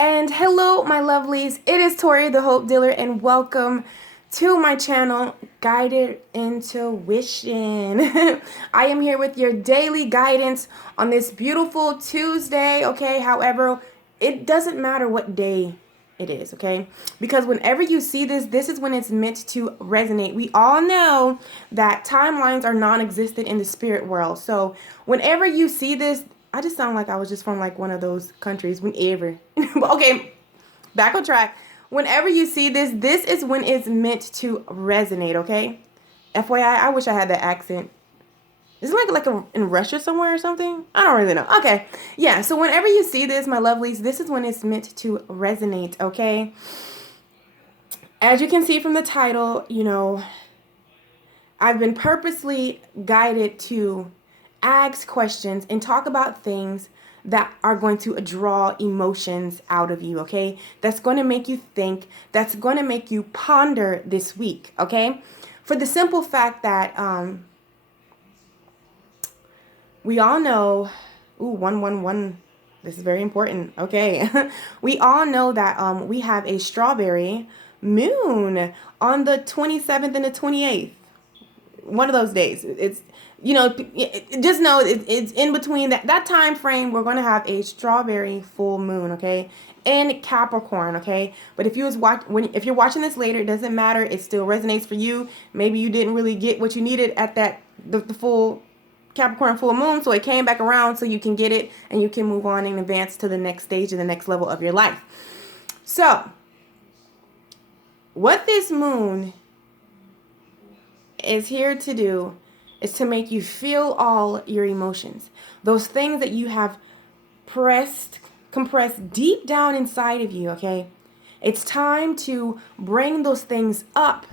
And hello, my lovelies. It is Tori, the Hope Dealer, and welcome to my channel, Guided Intuition. I am here with your daily guidance on this beautiful Tuesday, okay? However, it doesn't matter what day it is, okay? Because whenever you see this, this is when it's meant to resonate. We all know that timelines are non-existent in the spirit world. So whenever you see this, I just sound like I was just from like one of those countries. Whenever. Okay, back on track. Whenever you see this, this is when it's meant to resonate, okay? FYI, I wish I had that accent. Is it in Russia somewhere or something? I don't really know. Okay. Yeah, so whenever you see this, my lovelies, this is when it's meant to resonate, okay? As you can see from the title, I've been purposely guided to ask questions and talk about things that are going to draw emotions out of you, okay? That's going to make you think, that's going to make you ponder this week, okay? For the simple fact that we all know, 111, this is very important, okay? We all know that we have a strawberry moon on the 27th and the 28th. One of those days. It's, just know it's in between that time frame. We're going to have a strawberry full moon, okay, in Capricorn, okay. But if if you're watching this later, it doesn't matter. It still resonates for you. Maybe you didn't really get what you needed at the full Capricorn full moon, so it came back around so you can get it and you can move on and advance to the next stage and the next level of your life. So what this moon is here to do is to make you feel all your emotions. Those things that you have compressed deep down inside of you, okay? It's time to bring those things up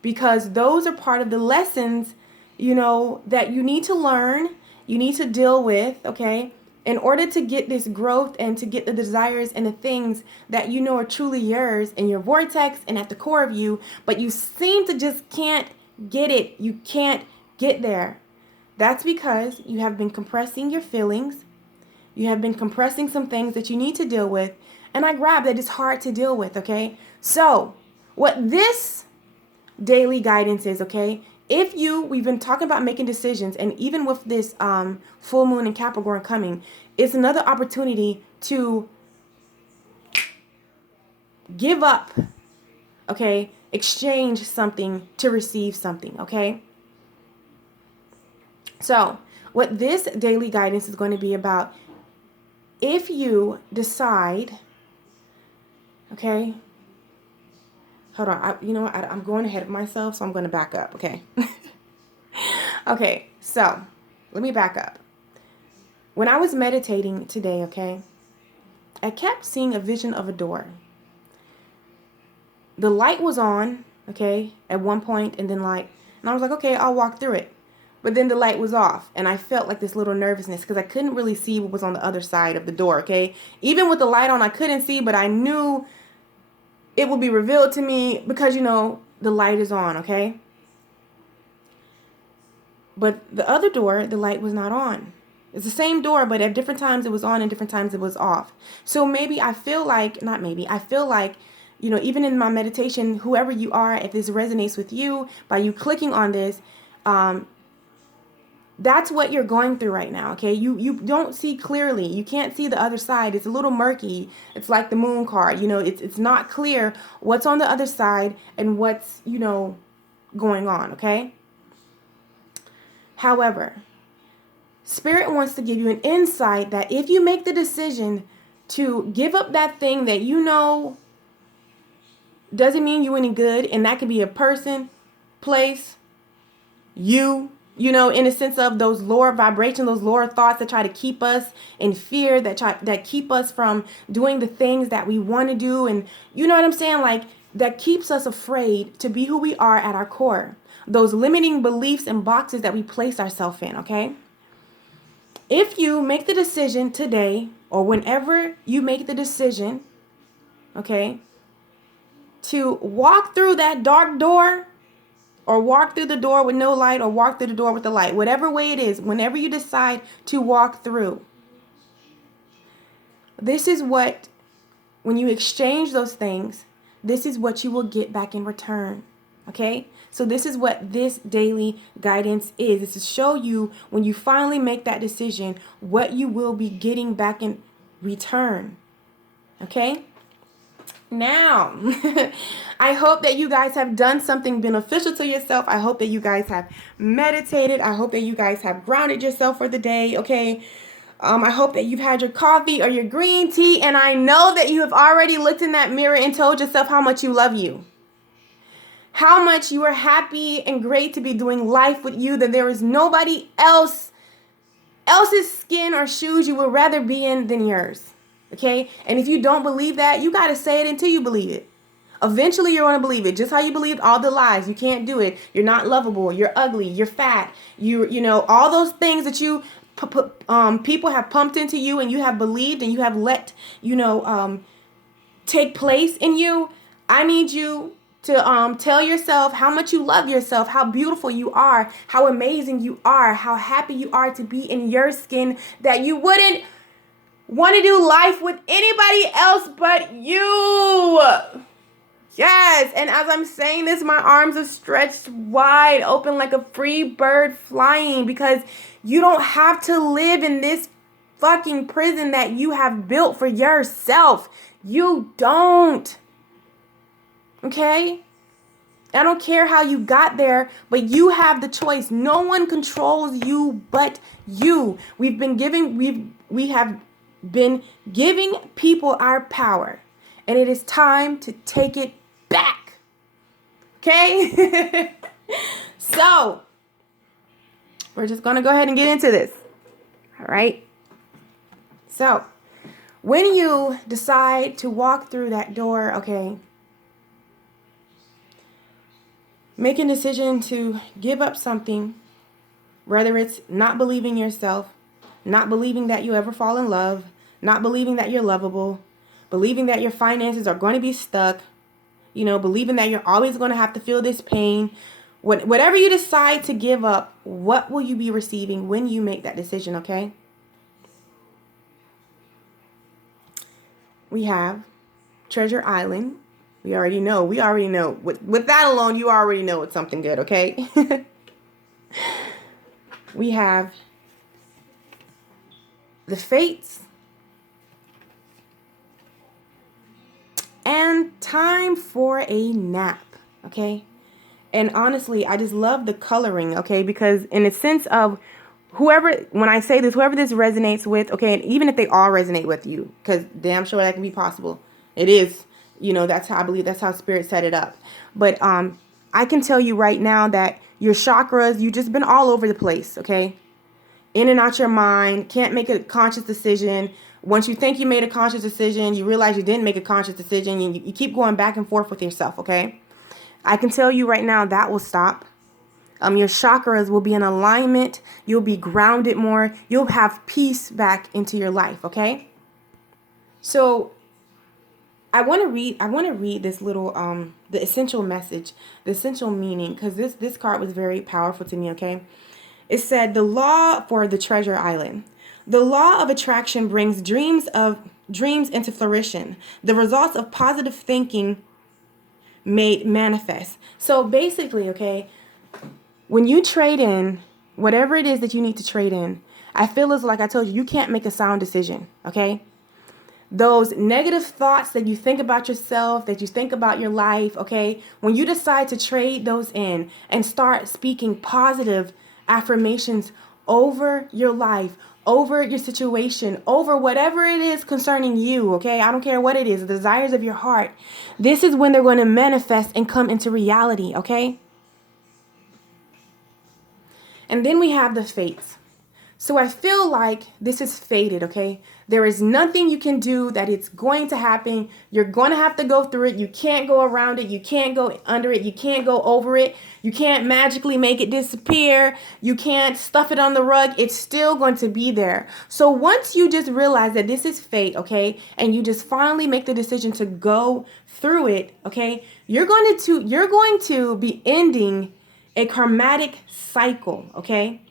because those are part of the lessons, that you need to learn, you need to deal with, okay? In order to get this growth and to get the desires and the things that you know are truly yours in your vortex and at the core of you, but you seem to just can't get it. You can't get there. That's because you have been compressing your feelings. You have been compressing some things that you need to deal with. And I grab that it's hard to deal with, okay? So what this daily guidance is, okay? We've been talking about making decisions, and even with this full moon in Capricorn coming, it's another opportunity to give up, okay? Exchange something to receive something, okay? So what this daily guidance is going to be about, if you decide, okay, hold on, I'm going ahead of myself, so I'm going to back up, okay? Okay, so let me back up. When I was meditating today, okay, I kept seeing a vision of a door. The light was on, okay, at one point, and I was like, okay, I'll walk through it. But then the light was off, and I felt like this little nervousness because I couldn't really see what was on the other side of the door, okay? Even with the light on, I couldn't see, but I knew it would be revealed to me because, the light is on, okay? But the other door, the light was not on. It's the same door, but at different times it was on and different times it was off. So I feel like, even in my meditation, whoever you are, if this resonates with you, by you clicking on this, that's what you're going through right now, okay? You don't see clearly. You can't see the other side. It's a little murky. It's like the moon card. It's not clear what's on the other side and what's, going on, okay? However, Spirit wants to give you an insight that if you make the decision to give up that thing that doesn't mean you any good, and that could be a person, place, in a sense of those lower vibrations, those lower thoughts that try to keep us in fear, that keep us from doing the things that we want to do. And you know what I'm saying? Like, that keeps us afraid to be who we are at our core. Those limiting beliefs and boxes that we place ourselves in, okay? If you make the decision today, or whenever you make the decision, okay, to walk through that dark door, or walk through the door with no light, or walk through the door with the light, whatever way it is, whenever you decide to walk through, this is what when you exchange those things, this is what you will get back in return. Okay? So this is what this daily guidance is. It's to show you when you finally make that decision, what you will be getting back in return. Okay? Now, I hope that you guys have done something beneficial to yourself. I hope that you guys have meditated. I hope that you guys have grounded yourself for the day. Okay? I hope that you've had your coffee or your green tea, and I know that you have already looked in that mirror and told yourself how much you love you. How much you are happy and great to be doing life with you, that there is nobody else's skin or shoes you would rather be in than yours. Okay? And if you don't believe that, you got to say it until you believe it. Eventually, you're going to believe it. Just how you believed all the lies. You can't do it. You're not lovable. You're ugly. You're fat. You know, all those things that you people have pumped into you and you have believed and you have let, take place in you. I need you to tell yourself how much you love yourself, how beautiful you are, how amazing you are, how happy you are to be in your skin, that you wouldn't want to do life with anybody else but you. Yes, and as I'm saying this, my arms are stretched wide open like a free bird flying, because you don't have to live in this fucking prison that you have built for yourself. You don't. Okay? I don't care how you got there, but you have the choice. No one controls you but you. We have been giving people our power, and it is time to take it back. Okay? So, we're just going to go ahead and get into this. All right? So, when you decide to walk through that door, okay, make a decision to give up something, whether it's not believing yourself, not believing that you ever fall in love, not believing that you're lovable, believing that your finances are going to be stuck, believing that you're always going to have to feel this pain. Whatever you decide to give up, what will you be receiving when you make that decision, okay? We have Treasure Island. We already know. With that alone, you already know it's something good, okay? We have the Fates. And time for a nap, okay? And honestly, I just love the coloring, okay? Because in a sense of when I say this, whoever this resonates with, okay, and even if they all resonate with you, because damn sure that can be possible. It is, that's how I believe, that's how Spirit set it up. But I can tell you right now that your chakras, you've just been all over the place, okay? In and out your mind, can't make a conscious decision. Once you think you made a conscious decision, you realize you didn't make a conscious decision. You keep going back and forth with yourself, okay? I can tell you right now that will stop. Your chakras will be in alignment. You'll be grounded more. You'll have peace back into your life, okay? So I want to read this little the essential message, the essential meaning, because this card was very powerful to me, okay? It said, the law for the Treasure Island. The law of attraction brings dreams into fruition, the results of positive thinking made manifest. So basically, okay, when you trade in whatever it is that you need to trade in, I feel as like I told you, you can't make a sound decision, okay? Those negative thoughts that you think about yourself, that you think about your life, okay? When you decide to trade those in and start speaking positive affirmations over your life, over your situation, over whatever it is concerning you, okay? I don't care what it is, the desires of your heart. This is when they're going to manifest and come into reality, okay? And then we have the fates. So I feel like this is fated, okay? There is nothing you can do that it's going to happen. You're going to have to go through it. You can't go around it. You can't go under it. You can't go over it. You can't magically make it disappear. You can't stuff it on the rug. It's still going to be there. So once you just realize that this is fate, okay, and you just finally make the decision to go through it, okay, you're going to be ending a karmatic cycle, okay?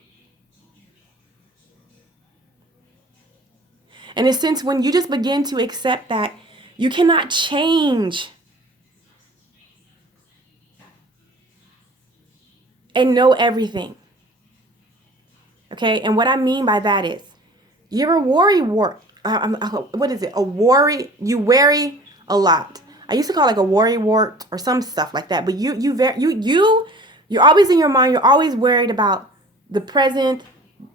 And it's since when you just begin to accept that You cannot change and know everything. Okay? And what I mean by that is, you're a what is it? A worry, you worry a lot. I used to call it like a worry wart or some stuff like that. But you're always in your mind. You're always worried about the present,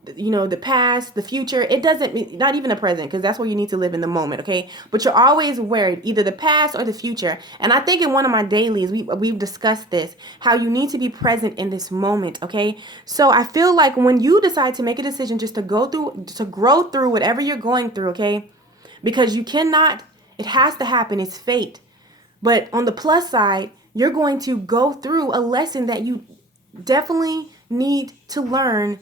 the past, the future. It doesn't mean, not even the present, because that's where you need to live in the moment, okay? But you're always worried, either the past or the future. And I think in one of my dailies, we've discussed this, how you need to be present in this moment, okay? So I feel like when you decide to make a decision just to grow through whatever you're going through, okay? Because you cannot, it has to happen, it's fate. But on the plus side, you're going to go through a lesson that you definitely need to learn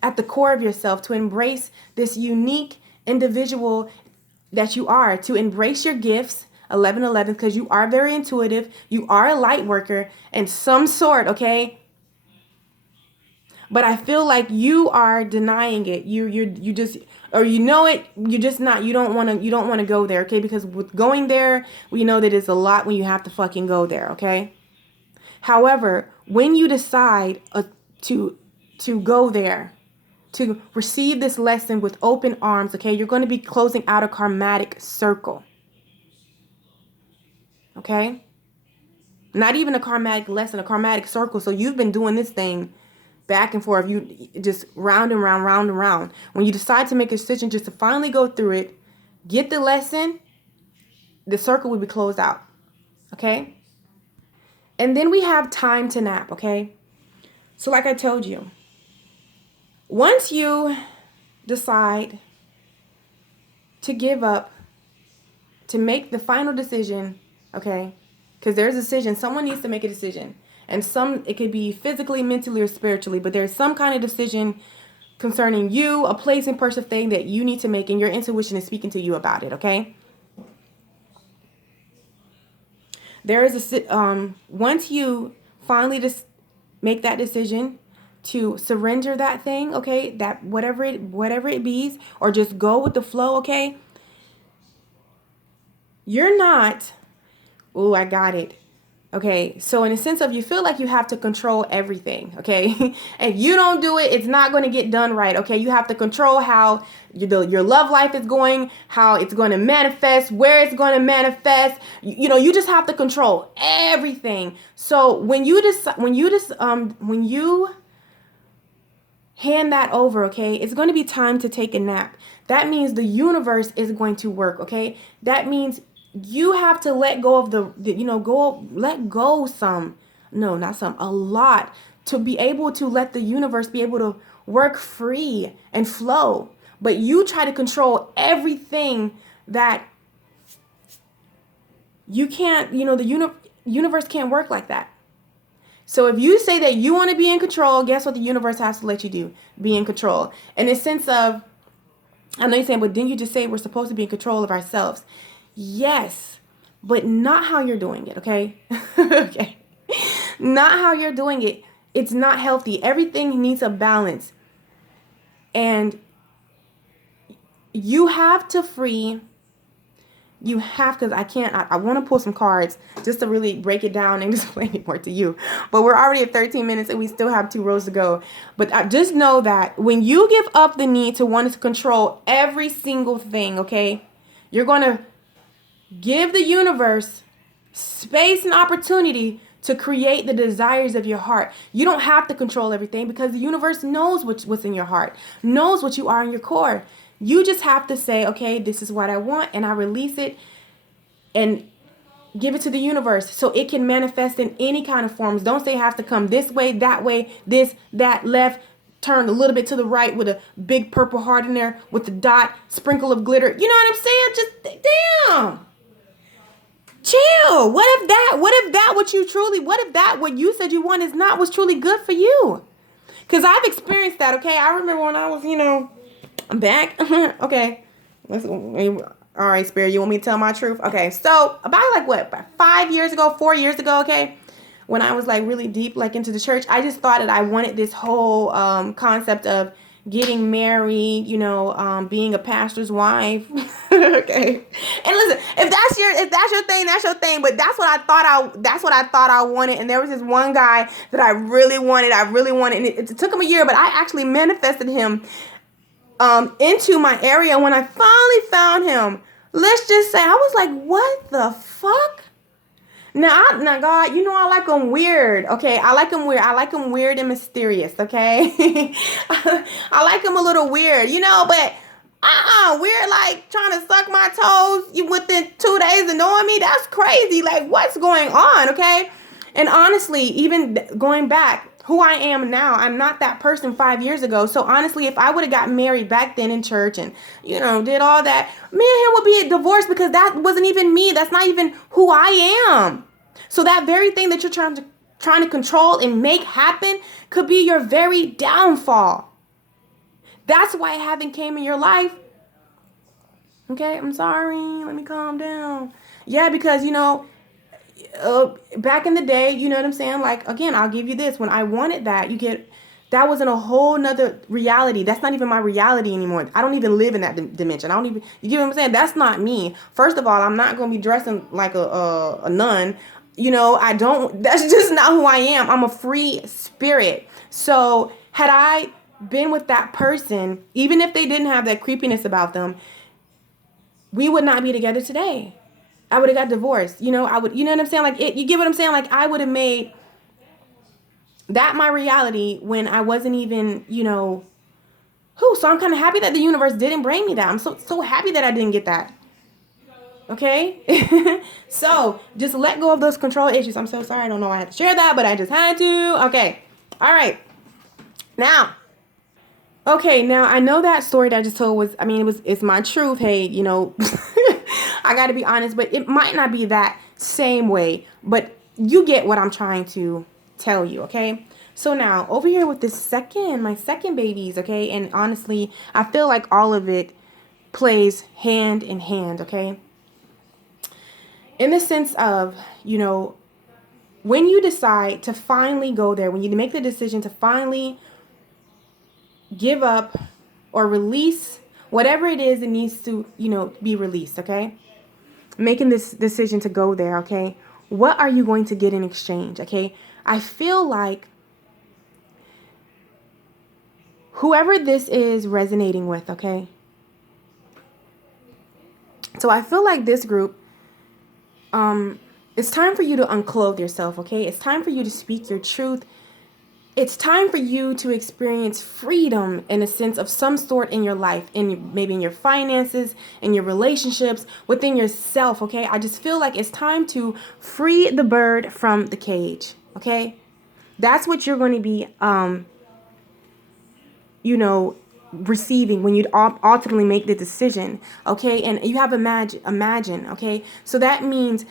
at the core of yourself, to embrace this unique individual that you are, to embrace your gifts, 1111, because you are very intuitive, you are a light worker in some sort, okay? But I feel like you are denying it. You just, or you know it, you're just not, you don't want to go there, okay? Because with going there, we know that it's a lot when you have to fucking go there, okay? However, when you decide to go there, to receive this lesson with open arms, okay, you're going to be closing out a karmatic circle. Okay? Not even a karmatic lesson, a karmatic circle. So you've been doing this thing back and forth, you just round and round, round and round. When you decide to make a decision just to finally go through it, get the lesson, the circle will be closed out. Okay? And then we have time to nap, okay? So like I told you, once you decide to give up, to make the final decision, okay? Because there's a decision. Someone needs to make a decision. And it could be physically, mentally, or spiritually, but there's some kind of decision concerning you, a place and person thing that you need to make, and your intuition is speaking to you about it, okay? There is once you finally just make that decision to surrender that thing, okay, that whatever it be, or just go with the flow, okay, you're not, oh, I got it. Okay, so in a sense of, you feel like you have to control everything, okay? If you don't do it, it's not going to get done right, okay? You have to control how your love life is going, how it's going to manifest, where it's going to manifest. You just have to control everything. So when you hand that over, okay, it's going to be time to take a nap. That means the universe is going to work, okay? That means you have to let go of a lot, to be able to let the universe be able to work free and flow. But you try to control everything that you can't, the universe can't work like that. So if you say that you want to be in control, guess what the universe has to let you do? Be in control. In a sense of, I know you're saying, but didn't you just say we're supposed to be in control of ourselves? Yes, but not how you're doing it, okay? Okay. Not how you're doing it. It's not healthy. Everything needs a balance. And you have to free, because I want to pull some cards just to really break it down and explain it more to you. But we're already at 13 minutes and we still have 2 rows to go. But just know that when you give up the need to want to control every single thing, okay, you're going to give the universe space and opportunity to create the desires of your heart. You don't have to control everything, because the universe knows what's in your heart, knows what you are in your core. You just have to say, okay, this is what I want, and I release it and give it to the universe so it can manifest in any kind of forms. Don't say it has to come this way, that way, this, that, left, turn a little bit to the right with a big purple heart in there with the dot, sprinkle of glitter. You know what I'm saying? Just damn. Chill. What if what you said you want is not what's truly good for you? Because I've experienced that, okay? I remember when I was, back. Okay. All right, Spirit, you want me to tell my truth? Okay. So about 5 years ago, 4 years ago, okay? When I was really deep into the church, I just thought that I wanted this whole concept of getting married, being a pastor's wife. Okay. And listen, if that's your thing, that's your thing. But that's what I thought I wanted. And there was this one guy that I really wanted. And it took him a year, but I actually manifested him into my area. When I finally found him, let's just say I was like, what the fuck? Now God, I like them weird, okay? I like them weird and mysterious, okay? I like them a little weird, but weird like trying to suck my toes within 2 days of knowing me. That's crazy. Like, what's going on, okay? And honestly, even going back, who I am now, I'm not that person 5 years ago. So honestly, if I would have got married back then in church and, did all that, me and him would be a divorce because that wasn't even me. That's not even who I am. So that very thing that you're trying to control and make happen could be your very downfall. That's why it haven't came in your life. Okay, I'm sorry. Let me calm down. Yeah, because, back in the day, you know what I'm saying? Like, again, I'll give you this. When I wanted that, that wasn't a whole nother reality. That's not even my reality anymore. I don't even live in that dimension. You get what I'm saying? That's not me. First of all, I'm not going to be dressing like a nun. That's just not who I am. I'm a free spirit. So had I been with that person, even if they didn't have that creepiness about them, we would not be together today. I would have got divorced. I would, you know what I'm saying? Like, you get what I'm saying? Like, I would have made that my reality when I wasn't even, so I'm kind of happy that the universe didn't bring me that. I'm so happy that I didn't get that. Okay? So just let go of those control issues. I'm so sorry. I don't know why I had to share that, but I just had to. Okay. All right. Now, I know that story that I just told it's my truth. Hey, I got to be honest, but it might not be that same way, but you get what I'm trying to tell you. Okay. So now over here with my second babies. Okay. And honestly, I feel like all of it plays hand in hand. Okay. In the sense of, when you decide to finally go there, when you make the decision to finally give up or release whatever it is that needs to, be released, okay? Making this decision to go there, okay? What are you going to get in exchange, okay? I feel like whoever this is resonating with, okay? So I feel like this group, it's time for you to unclothe yourself, okay? It's time for you to speak your truth. It's time for you to experience freedom in a sense of some sort in your life, maybe in your finances, in your relationships, within yourself, okay? I just feel like it's time to free the bird from the cage, okay? That's what you're going to be, receiving when you ultimately make the decision, okay? And you have imagine, okay? So that means,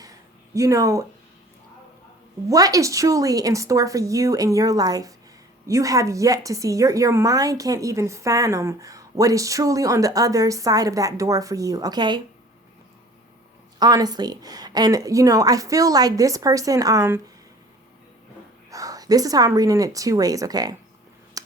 what is truly in store for you in your life, you have yet to see. Your mind can't even fathom what is truly on the other side of that door for you, okay? Honestly. And, I feel like this person, this is how I'm reading it two ways, okay?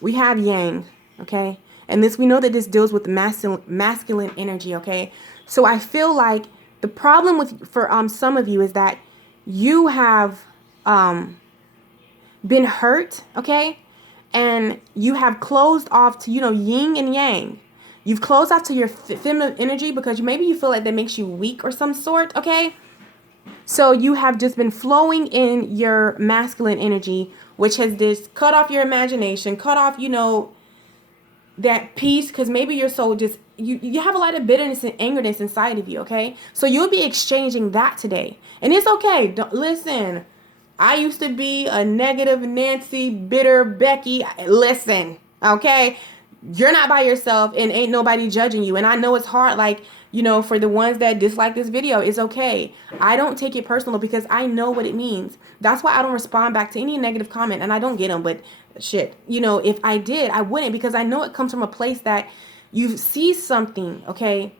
We have yang, okay? And we know that this deals with masculine energy, okay? So I feel like the problem for some of you is that you have been hurt, okay? And you have closed off to, yin and yang. You've closed off to your feminine energy because maybe you feel like that makes you weak or some sort, okay? So you have just been flowing in your masculine energy, which has just cut off your imagination, cut off, that peace, because maybe you're so just, you have a lot of bitterness and angerness inside of you, okay? So you'll be exchanging that today. And it's okay. Listen, I used to be a negative Nancy, bitter Becky. Listen, okay? You're not by yourself and ain't nobody judging you. And I know it's hard, like, for the ones that dislike this video, it's okay. I don't take it personal because I know what it means. That's why I don't respond back to any negative comment, and I don't get them, but shit, if I did, I wouldn't, because I know it comes from a place that you see something, okay,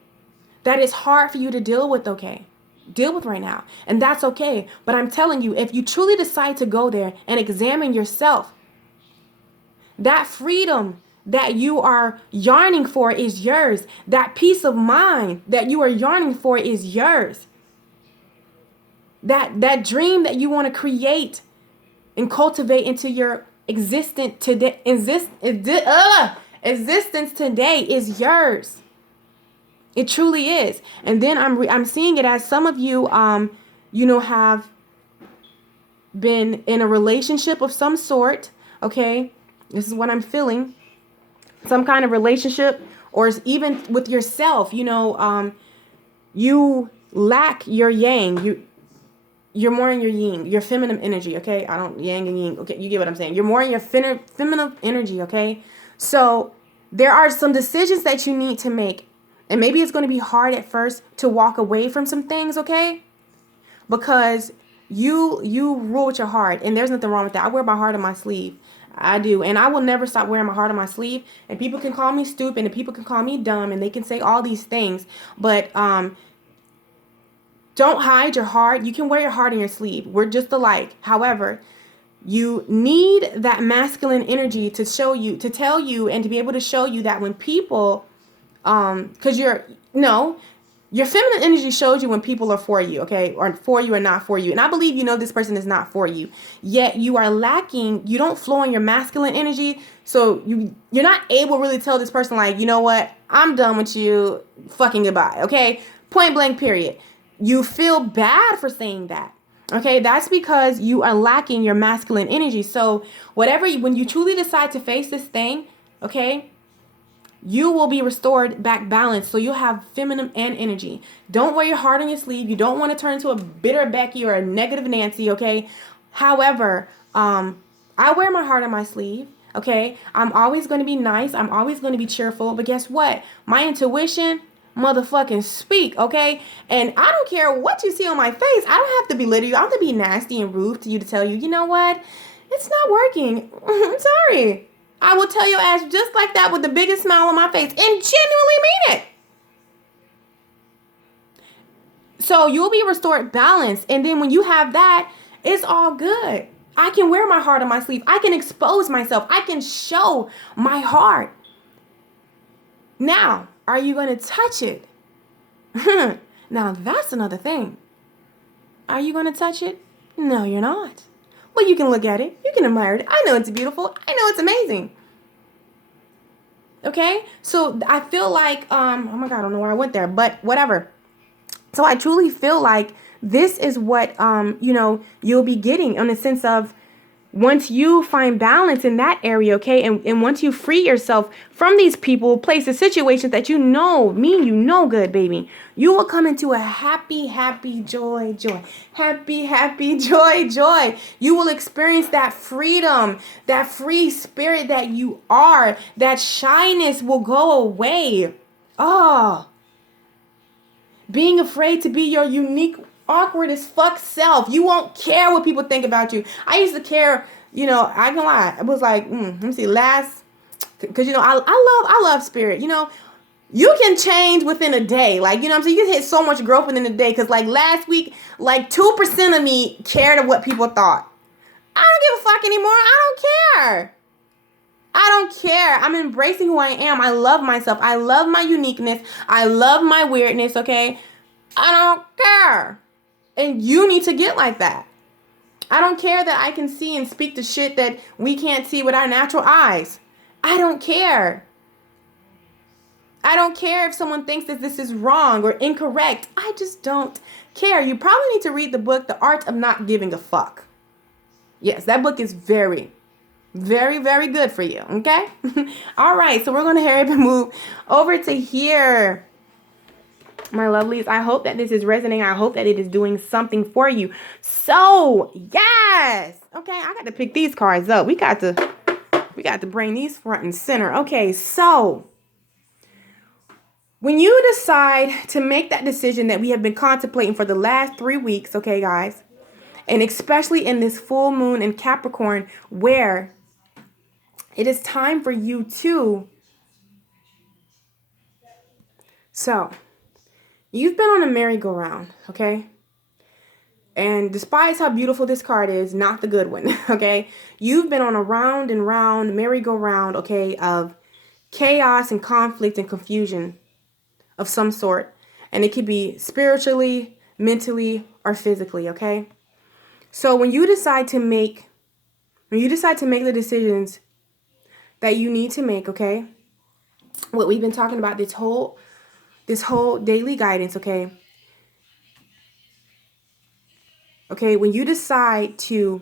that is hard for you to deal with, okay? Deal with right now. And that's okay. But I'm telling you, if you truly decide to go there and examine yourself, that freedom that you are yearning for is yours. That peace of mind that you are yearning for is yours. That dream that you want to create and cultivate into your existence today is yours. It truly is. And then I'm seeing it as some of you have been in a relationship of some sort, okay? This is what I'm feeling. Some kind of relationship, or even with yourself, you lack your yang. You're more in your yin, your feminine energy, okay? I don't yang and yin. Okay, you get what I'm saying. You're more in your feminine energy, okay? So there are some decisions that you need to make. And maybe it's going to be hard at first to walk away from some things, okay? Because you rule with your heart, and there's nothing wrong with that. I wear my heart on my sleeve. I do. And I will never stop wearing my heart on my sleeve. And people can call me stupid, and people can call me dumb, and they can say all these things. But don't hide your heart. You can wear your heart on your sleeve. We're just alike. However, you need that masculine energy to show you, to tell you, and to be able to show you that when people, because your feminine energy shows you when people are for you, okay, or for you or not for you. And I believe this person is not for you. Yet you are lacking. You don't flow in your masculine energy, so you're not able to really tell this person, like, you know what, I'm done with you. Fucking goodbye. Okay, point blank. Period. You feel bad for saying that. Okay, that's because you are lacking your masculine energy. So when you truly decide to face this thing, okay, you will be restored back balanced. So you'll have feminine and energy. Don't wear your heart on your sleeve. You don't want to turn into a bitter Becky or a negative Nancy, okay? However, I wear my heart on my sleeve, okay? I'm always going to be nice. I'm always going to be cheerful. But guess what? My intuition motherfucking speak, okay? And I don't care what you see on my face. I don't have to belittle you. I don't have to be nasty and rude to you to tell you, you know what? It's not working. I'm sorry. I will tell your ass just like that with the biggest smile on my face and genuinely mean it. So you'll be restored balance. And then when you have that, it's all good. I can wear my heart on my sleeve. I can expose myself. I can show my heart. Now, are you going to touch it? Now, that's another thing. Are you going to touch it? No, you're not. Well, you can look at it. You can admire it. I know it's beautiful. I know it's amazing. Okay? So I feel like, oh my God, I don't know where I went there, but whatever. So I truly feel like this is what, you'll be getting in the sense of once you find balance in that area, okay? And once you free yourself from these people, places, situations that mean you no good, baby, you will come into a happy, happy, joy. Happy, happy, joy. You will experience that freedom, that free spirit that you are. That shyness will go away. Oh, being afraid to be your unique, awkward as fuck self. You won't care what people think about you. I used to care, I can lie. I was like, let me see, because, I love spirit. You can change within a day. Like, I'm saying? You can hit so much growth within a day. Because, like, last week, like, 2% of me cared of what people thought. I don't give a fuck anymore. I don't care. I'm embracing who I am. I love myself. I love my uniqueness. I love my weirdness, okay? I don't care. And you need to get like that. I don't care that I can see and speak the shit that we can't see with our natural eyes. I don't care. I don't care if someone thinks that this is wrong or incorrect. I just don't care. You probably need to read the book, The Art of Not Giving a Fuck. Yes, that book is very, very, very good for you, okay? All right, so we're going to hurry up and move over to here. My lovelies, I hope that this is resonating. I hope that it is doing something for you. So, yes. Okay, I got to pick these cards up. We got to bring these front and center. Okay, so when you decide to make that decision that we have been contemplating for the last 3 weeks, okay, guys, and especially in this full moon in Capricorn, where it is time for you to. So, you've been on a merry-go-round, okay? And despite how beautiful this card is, not the good one, okay? You've been on a round and round merry-go-round, okay, of chaos and conflict and confusion of some sort. And it could be spiritually, mentally, or physically, okay? So when you decide to make the decisions that you need to make, okay? What we've been talking about this whole daily guidance, okay? Okay, when you decide to,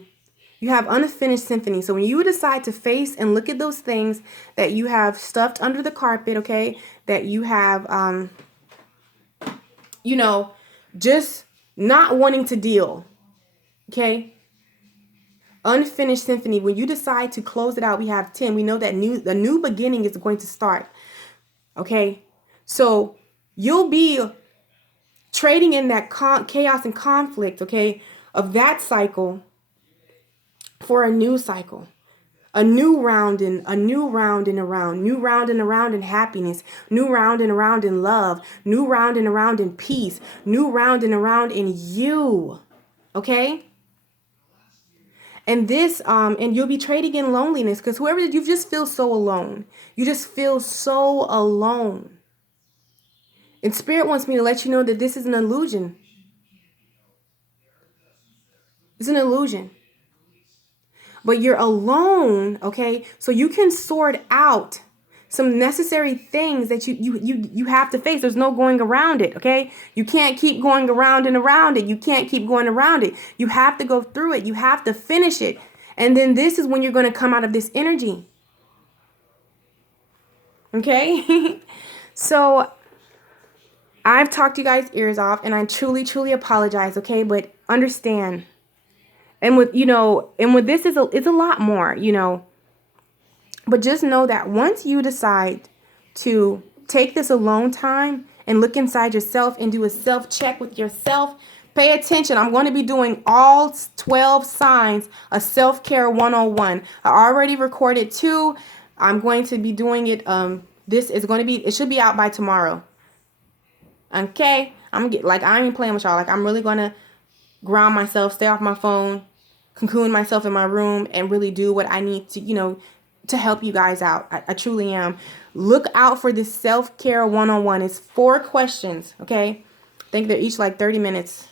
you have unfinished symphony. So when you decide to face and look at those things that you have stuffed under the carpet, okay, that you have, just not wanting to deal, okay? Unfinished symphony. When you decide to close it out, we have 10. We know that the new beginning is going to start, okay? So you'll be trading in that chaos and conflict, okay, of that cycle for a new cycle, a new round and around, new round and around in happiness, new round and around in love, new round and around in peace, new round and around in you, okay? And this, and you'll be trading in loneliness, because whoever, you just feel so alone. You just feel so alone. And Spirit wants me to let you know that this is an illusion. It's an illusion. But you're alone, okay? So you can sort out some necessary things that you have to face. There's no going around it, okay? You can't keep going around and around it. You can't keep going around it. You have to go through it. You have to finish it. And then this is when you're going to come out of this energy. Okay? So I've talked you guys' ears off, and I truly, truly apologize, okay? But understand. And with this is it's a lot more, But just know that once you decide to take this alone time and look inside yourself and do a self-check with yourself, pay attention. I'm going to be doing all 12 signs of self-care 101. I already recorded 2. I'm going to be doing it. It should be out by tomorrow. Okay? I ain't even playing with y'all. I'm really going to ground myself, stay off my phone, cocoon myself in my room, and really do what I need to, to help you guys out. I truly am. Look out for this self-care 101. It's 4 questions, okay? I think they're each like 30 minutes,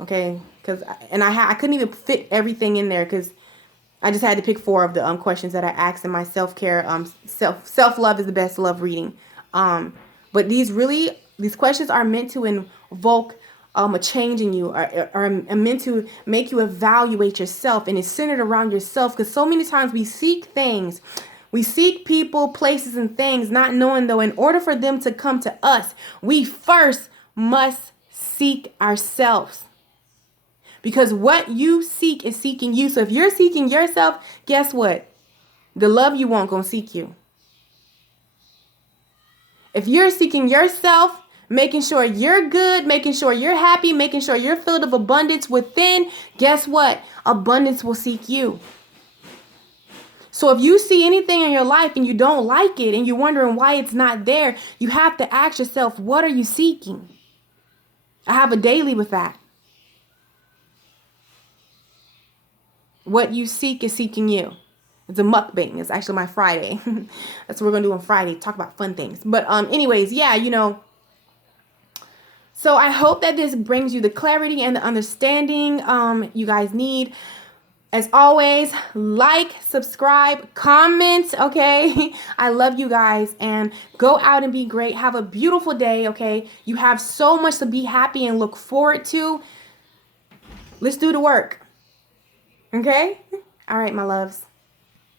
okay? I couldn't even fit everything in there because I just had to pick 4 of the questions that I asked in my self-care, self-love is the best love reading. But these questions are meant to invoke a change in you, are meant to make you evaluate yourself, and it's centered around yourself, because so many times we seek things, we seek people, places, and things, not knowing though in order for them to come to us, we first must seek ourselves, because what you seek is seeking you. So if you're seeking yourself, guess what? The love you want gonna seek you. If you're seeking yourself, making sure you're good, making sure you're happy, making sure you're filled of abundance within, guess what? Abundance will seek you. So if you see anything in your life and you don't like it and you're wondering why it's not there, you have to ask yourself, what are you seeking? I have a daily with that. What you seek is seeking you. It's a mukbang. It's actually my Friday. That's what we're going to do on Friday. Talk about fun things. But anyways, yeah, So I hope that this brings you the clarity and the understanding you guys need. As always, like, subscribe, comment, okay? I love you guys, and go out and be great. Have a beautiful day, okay? You have so much to be happy and look forward to. Let's do the work, okay? All right, my loves.